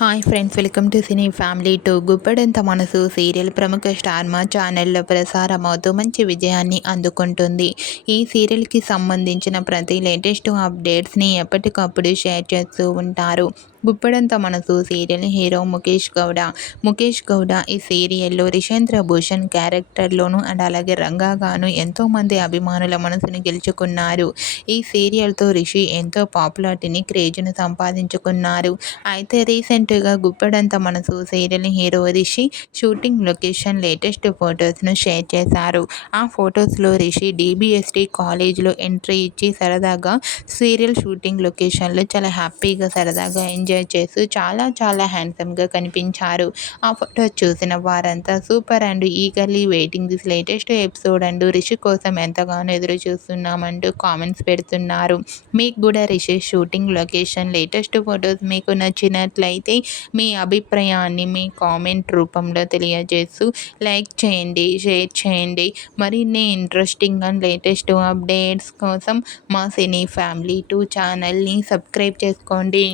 Hi friends, welcome to cine family two. Guppedantha Manasu serial ప్రముఖ star మా ఛానల్లో ప్రసారమవుతూ మంచి విజయాన్ని అందుకుంటుంది. ఈ సీరియల్కి సంబంధించిన ప్రతి లేటెస్ట్ అప్డేట్స్ని ఎప్పటికప్పుడు షేర్ చేస్తూ ఉంటారు. గుప్పెడంత మనసు సీరియల్ హీరో ముఖేష్ గౌడ ఈ సీరియల్లో రిషేంద్ర భూషణ్ క్యారెక్టర్లోను అండ్ అలాగే రంగాగాను ఎంతోమంది అభిమానుల మనసుని గెలుచుకున్నారు. ఈ సీరియల్తో రిషి ఎంతో పాపులారిటీని క్రేజ్ను సంపాదించుకున్నారు. అయితే రీసెంట్గా Guppedantha Manasu serial hero Rishi shooting location latest ఫొటోస్ను షేర్ చేశారు. ఆ ఫొటోస్లో రిషి DBST కాలేజ్లో ఎంట్రీ ఇచ్చి సరదాగా సీరియల్ షూటింగ్ లొకేషన్లో చాలా హ్యాపీగా సరదాగా ఎంజాయ్ చేస్తూ చాలా హ్యాండ్సమ్గా కనిపించారు. ఆ ఫోటో చూసిన వారంతా super and eagerly waiting this latest episode and Rishi కోసం ఎంతగానో ఎదురు చూస్తున్నామంటూ కామెంట్స్ పెడుతున్నారు. మీకు కూడా Rishi shooting location latest photos మీకు నచ్చినట్లయితే మీ అభిప్రాయాన్ని మీ కామెంట్ రూపంలో తెలియజేస్తూ లైక్ చేయండి, షేర్ చేయండి. మరిన్ని ఇంట్రెస్టింగ్ అండ్ లేటెస్ట్ అప్డేట్స్ కోసం మా సినీ ఫ్యామిలీ 2 ఛానల్ని సబ్స్క్రైబ్ చేసుకోండి.